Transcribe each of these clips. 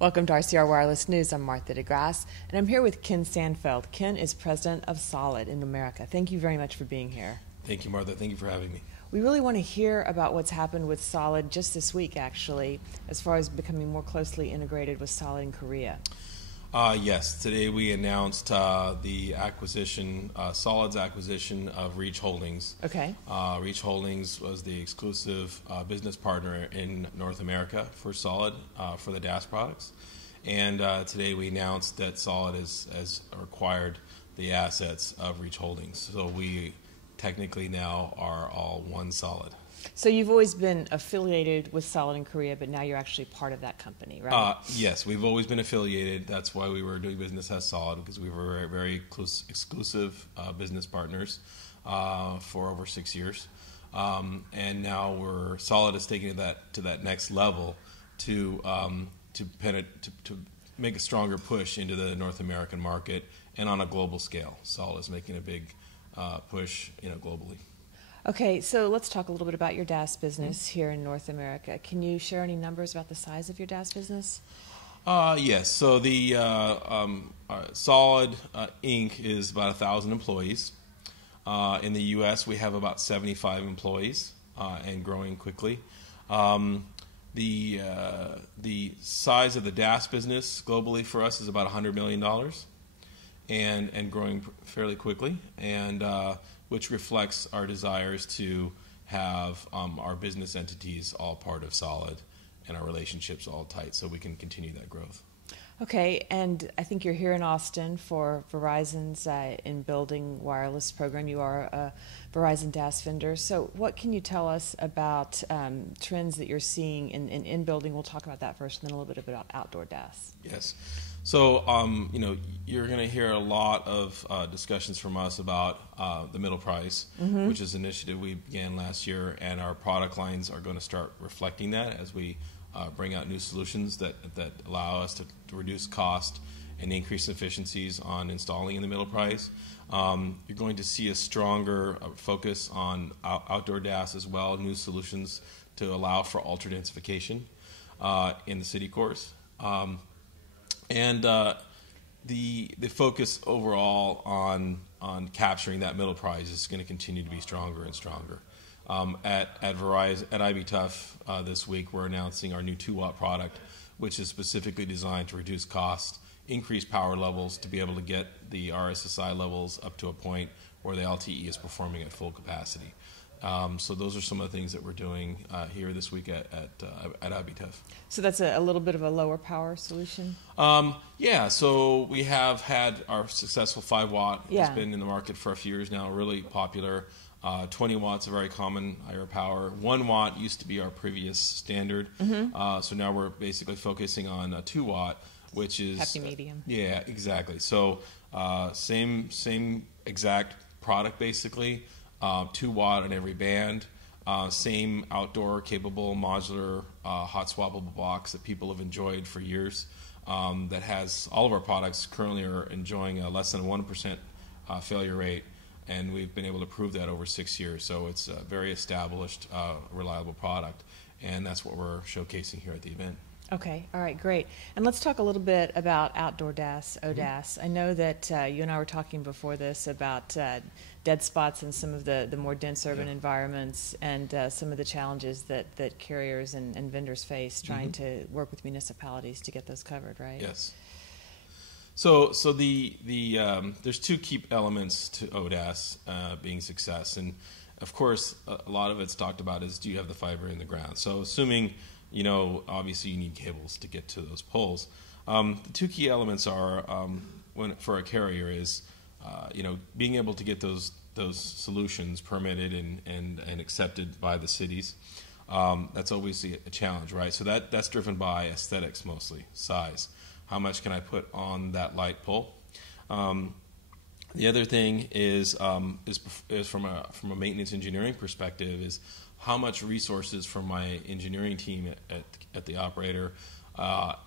Welcome to RCR Wireless News. I'm Martha DeGrasse, and I'm here with Ken Sandfeld. Ken is president of SOLiD in America. Thank you very much for being here. Thank you, Martha. Thank you for having me. We really want to hear about what's happened with SOLiD just this week, actually, as far as becoming more closely integrated with SOLiD in Korea. Yes, today we announced the acquisition, SOLiD's acquisition of Reach Holdings. Okay. Reach Holdings was the exclusive business partner in North America for SOLiD for the DAS products. And today we announced that SOLiD has acquired the assets of Reach Holdings. So we technically now are all one SOLiD. So you've always been affiliated with SOLiD in Korea, but now you're actually part of that company, right? Yes, we've always been affiliated. That's why we were doing business as SOLiD, because we were very close, exclusive business partners for over 6 years. And now SOLiD is taking it to that next level to make a stronger push into the North American market and on a global scale. SOLiD is making a big push, globally. Okay, so let's talk a little bit about your DAS business here in North America. Can you share any numbers about the size of your DAS business? Yes. So the SOLiD Inc. is about 1,000 employees. In the U.S., we have about 75 employees and growing quickly. The size of the DAS business globally for us is about $100 million and growing fairly quickly, and which reflects our desires to have our business entities all part of SOLiD and our relationships all tight so we can continue that growth. Okay, and I think you're here in Austin for Verizon's in-building wireless program. You are a Verizon DAS vendor. So what can you tell us about trends that you're seeing in building? We'll talk about that first, and then a little bit about outdoor DAS. Yes. So, you're going to hear a lot of discussions from us about the middle price, which is an initiative we began last year, and our product lines are going to start reflecting that as we bring out new solutions that allow us to reduce cost and increase efficiencies on installing in the middle price. You're going to see a stronger focus on outdoor DAS as well, new solutions to allow for ultra densification in the city cores. And the focus overall on capturing that middle price is going to continue to be stronger and stronger. At Verizon, at IBTUF this week, we're announcing our new 2-watt product, which is specifically designed to reduce cost, increase power levels, to be able to get the RSSI levels up to a point where the LTE is performing at full capacity. So those are some of the things that we're doing here this week at IBTUF. So that's a little bit of a lower power solution? Yeah, so we have had our successful 5-watt. Yeah. It's been in the market for a few years now, really popular. 20 watts, a very common higher power. 1 watt used to be our previous standard. So now we're basically focusing on a 2-watt, which is happy medium. Yeah, exactly. So same exact product basically. 2-watt on every band, same outdoor capable modular hot swappable box that people have enjoyed for years. That has all of our products currently are enjoying a less than 1% failure rate, and we've been able to prove that over 6 years. So it's a very established, reliable product, and that's what we're showcasing here at the event. Okay, all right, great. And let's talk a little bit about outdoor DAS, ODAS. I know that you and I were talking before this about dead spots in some of the more dense urban environments and some of the challenges that carriers and vendors face trying to work with municipalities to get those covered, right? Yes. So there's 2 key elements to ODAS being success, and of course a lot of it's talked about is, do you have the fiber in the ground? So assuming obviously you need cables to get to those poles. The 2 key elements are, for a carrier is, being able to get those solutions permitted and accepted by the cities. That's obviously a challenge, right? So that's driven by aesthetics mostly, size. How much can I put on that light pole? The other thing is from a maintenance engineering perspective is, how much resources from my engineering team at the operator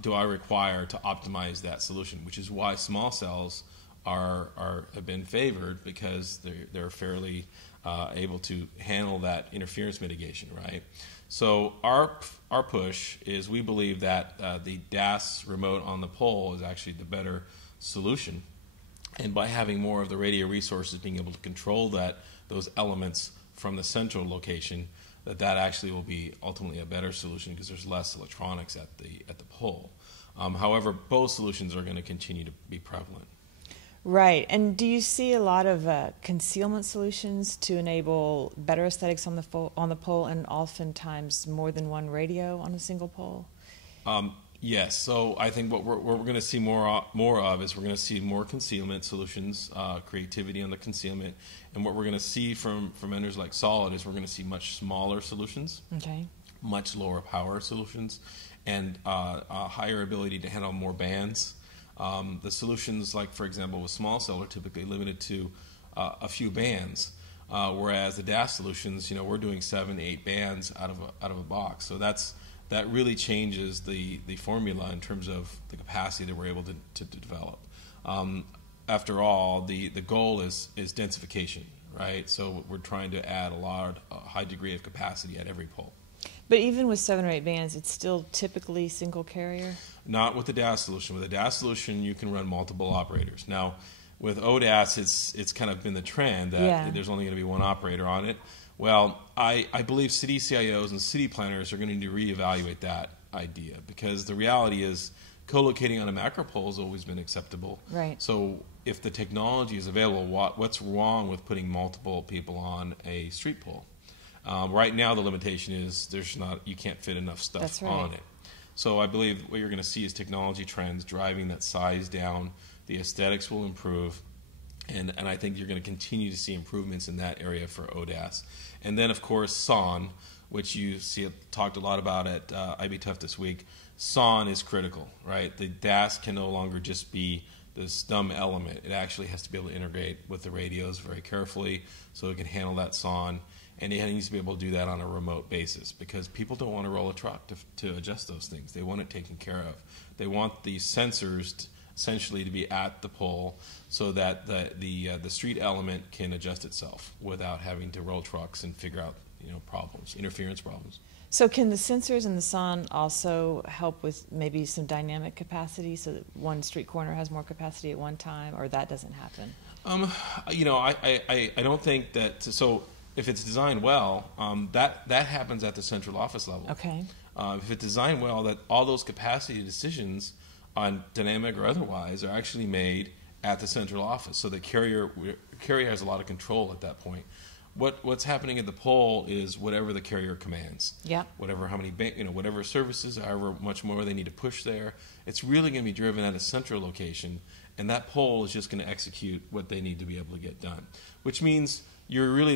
do I require to optimize that solution, which is why small cells have been favored because they're fairly able to handle that interference mitigation, right? So our push is we believe that the DAS remote on the pole is actually the better solution, and by having more of the radio resources being able to control those elements from the central location, that actually will be ultimately a better solution because there's less electronics at the pole. However, both solutions are going to continue to be prevalent. Right. And do you see a lot of concealment solutions to enable better aesthetics on the pole, and oftentimes more than one radio on a single pole? Yes. So I think what we're going to see more of is we're going to see more concealment solutions, creativity on the concealment, and what we're going to see from vendors like SOLiD is we're going to see much smaller solutions, okay, much lower power solutions, and a higher ability to handle more bands. The solutions, like for example with small cell, are typically limited to a few bands, whereas the DAS solutions, we're doing 7, 8 bands out of a box. So that really changes the formula in terms of the capacity that we're able to develop. After all, the goal is densification, right? So we're trying to add a high degree of capacity at every pole. But even with 7 or 8 bands, it's still typically single carrier? Not with the DAS solution. With the DAS solution, you can run multiple operators. Now, with ODAS, it's kind of been the trend that there's only going to be one operator on it. Well, I believe city CIOs and city planners are going to need to reevaluate that idea, because the reality is co-locating on a macro pole has always been acceptable. Right. So if the technology is available, what's wrong with putting multiple people on a street pole? Right now, the limitation is you can't fit enough stuff on it. So I believe what you're going to see is technology trends driving that size down. The aesthetics will improve, and I think you're going to continue to see improvements in that area for ODAS. And then, of course, SON, which you talked a lot about at IBTUF this week. SON is critical, right? The DAS can no longer just be this dumb element. It actually has to be able to integrate with the radios very carefully so it can handle that SON. And it needs to be able to do that on a remote basis, because people don't want to roll a truck to adjust those things. They want it taken care of. They want the sensors essentially to be at the pole so that the street element can adjust itself without having to roll trucks and figure out problems, interference problems. So can the sensors and the SON also help with maybe some dynamic capacity, so that one street corner has more capacity at one time, or that doesn't happen? I don't think that. So if it's designed well, that happens at the central office level. Okay. If it's designed well, that all those capacity decisions on dynamic or otherwise are actually made at the central office, so the carrier has a lot of control at that point. What's happening at the pole is whatever the carrier commands. Yeah. Whatever services, however much more they need to push there, it's really going to be driven at a central location, and that pole is just going to execute what they need to be able to get done. Which means you're really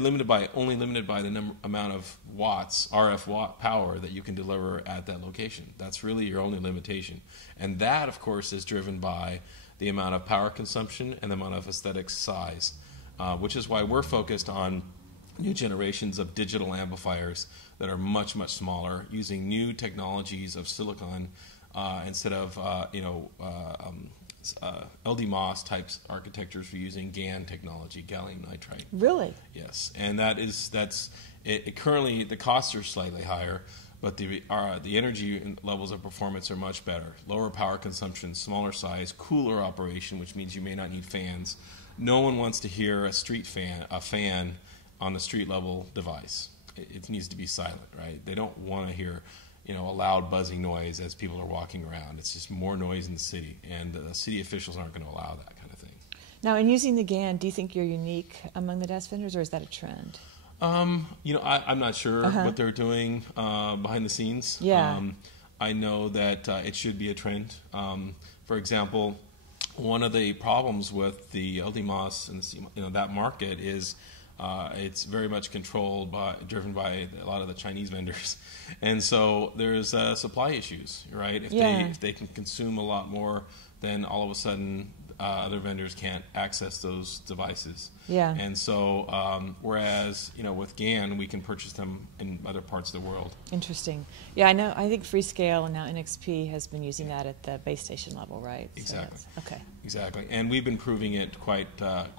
only limited by the amount of watts, RF watt power, that you can deliver at that location. That's really your only limitation. And that, of course, is driven by the amount of power consumption and the amount of aesthetic size, which is why we're focused on new generations of digital amplifiers that are much, much smaller, using new technologies of silicon instead of LDMOS types architectures for using GaN technology, gallium nitride. Really? Yes, and that's it. Currently, the costs are slightly higher, but the energy levels of performance are much better. Lower power consumption, smaller size, cooler operation, which means you may not need fans. No one wants to hear a fan on the street level device. It needs to be silent, right? They don't want to hear a loud buzzing noise as people are walking around. It's just more noise in the city, and the city officials aren't going to allow that kind of thing. Now, in using the GaN, do you think you're unique among the DAS vendors, or is that a trend? I'm not sure what they're doing behind the scenes. Yeah. I know that it should be a trend. For example, one of the problems with the LDMOS and that market is it's very much driven by a lot of the Chinese vendors, and so there's supply issues, right? If they can consume a lot more, then all of a sudden other vendors can't access those devices. Yeah. And so, whereas, with GaN, we can purchase them in other parts of the world. Interesting. Yeah, I know. I think Freescale and now NXP has been using that at the base station level, right? Exactly. So okay. Exactly. And we've been proving it quite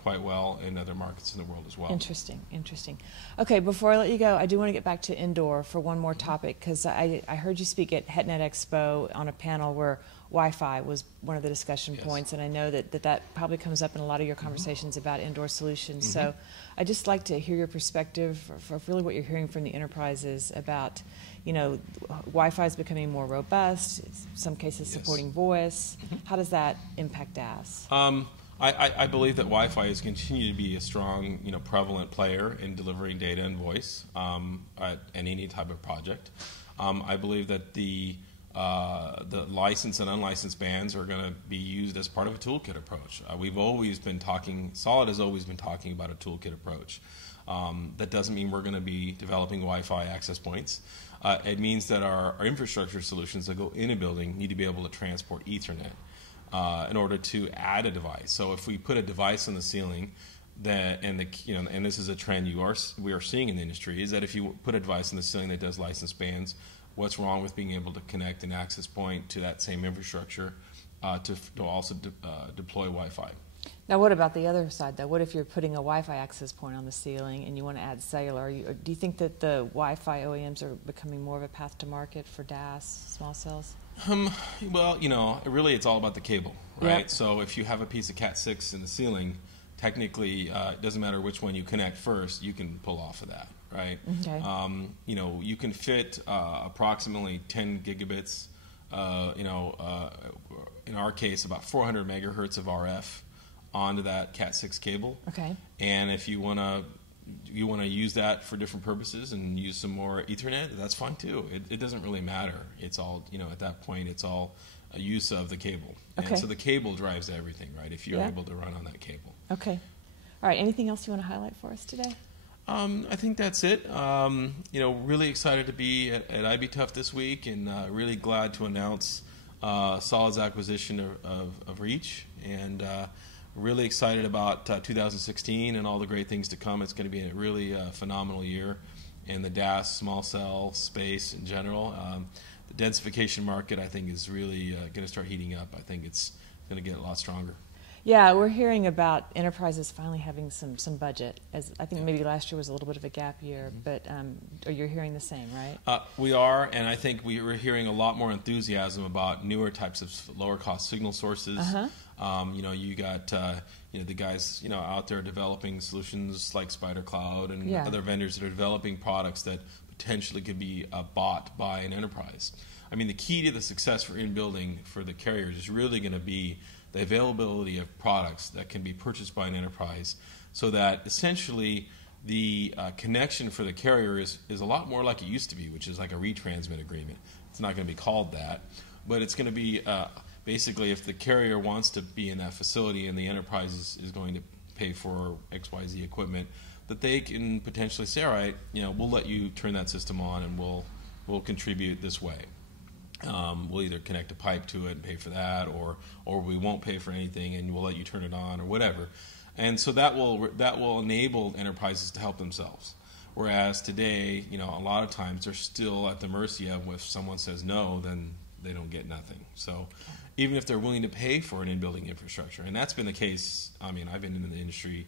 well in other markets in the world as well. Interesting. Okay, before I let you go, I do want to get back to indoor for one more topic, because I heard you speak at HetNet Expo on a panel where Wi-Fi was one of the discussion points, and I know that probably comes up in a lot of your conversations about indoor solutions. So I'd just like to hear your perspective for really what you're hearing from the enterprises about, Wi-Fi is becoming more robust, in some cases supporting voice. How does that impact DAS? I believe that Wi-Fi is continuing to be a strong, prevalent player in delivering data and voice at any type of project. I believe that the licensed and unlicensed bands are going to be used as part of a toolkit approach. We've always been talking, SOLiD has always been talking about a toolkit approach. That doesn't mean we're going to be developing Wi-Fi access points. It means that our infrastructure solutions that go in a building need to be able to transport Ethernet in order to add a device. So if we put a device on the ceiling, and this is a trend we are seeing in the industry, is that if you put a device on the ceiling that does licensed bands, what's wrong with being able to connect an access point to that same infrastructure to also deploy Wi-Fi? Now, what about the other side, though? What if you're putting a Wi-Fi access point on the ceiling and you want to add cellular? Do you think that the Wi-Fi OEMs are becoming more of a path to market for DAS, small cells? Well, really it's all about the cable, right? Yep. So if you have a piece of Cat6 in the ceiling, technically it doesn't matter which one you connect first, you can pull off of that, right? Okay. You can fit approximately 10 gigabits, in our case about 400 megahertz of RF onto that Cat6 cable. Okay. And if you want to use that for different purposes and use some more Ethernet, that's fine too. It doesn't really matter. It's all, at that point, it's all a use of the cable. Okay. And so the cable drives everything, right, if you're able to run on that cable. Okay. All right. Anything else you want to highlight for us today? I think that's it. Really excited to be at IBTUF this week, and really glad to announce SOLiD's acquisition of Reach, and really excited about 2016 and all the great things to come. It's going to be a really phenomenal year in the DAS, small cell space in general. The densification market, I think, is really going to start heating up. I think it's going to get a lot stronger. Yeah, we're hearing about enterprises finally having some budget. As I think maybe last year was a little bit of a gap year, but you're hearing the same, right? We are, and I think we're hearing a lot more enthusiasm about newer types of lower cost signal sources. You got the guys out there developing solutions like Spider Cloud and other vendors that are developing products that potentially could be bought by an enterprise. I mean, the key to the success for in-building for the carriers is really going to be the availability of products that can be purchased by an enterprise, so that essentially the connection for the carrier is a lot more like it used to be, which is like a retransmit agreement. It's not going to be called that, but it's going to be basically if the carrier wants to be in that facility and the enterprise is going to pay for XYZ equipment, that they can potentially say, all right, we'll let you turn that system on and we'll contribute this way. We'll either connect a pipe to it and pay for that, or we won't pay for anything and we'll let you turn it on or whatever. And so that will enable enterprises to help themselves. Whereas today, a lot of times they're still at the mercy of if someone says no, then they don't get nothing. So even if they're willing to pay for an in-building infrastructure, and that's been the case. I mean, I've been in the industry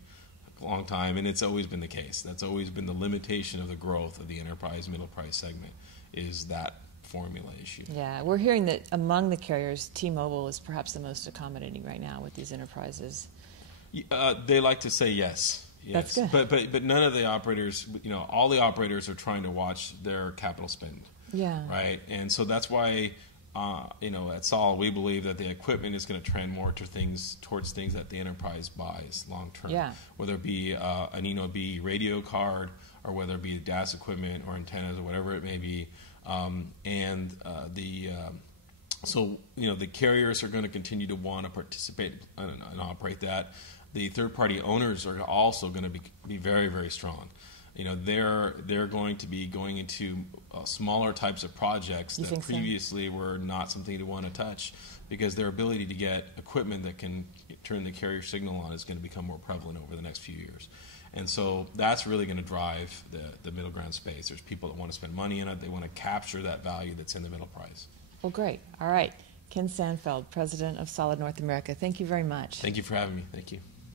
a long time, and it's always been the case. That's always been the limitation of the growth of the enterprise middle price segment, is that formula issue. Yeah, we're hearing that among the carriers, T-Mobile is perhaps the most accommodating right now with these enterprises. They like to say yes. That's good. But none of the operators, all the operators are trying to watch their capital spend. Yeah. Right, and so that's why, at SOL we believe that the equipment is going to trend more towards things that the enterprise buys long term. Yeah. Whether it be an ENO-B radio card, or whether it be DAS equipment or antennas or whatever it may be. So the carriers are going to continue to want to participate and operate that. The third-party owners are also going to be very, very strong. they're going to be going into smaller types of projects that previously were not something to want to touch, because their ability to get equipment that can turn the carrier signal on is going to become more prevalent over the next few years. And so that's really going to drive the middle ground space. There's people that want to spend money in it. They want to capture that value that's in the middle price. Well, great. All right. Ken Sandfeld, President of SOLiD North America. Thank you very much. Thank you for having me. Thank you.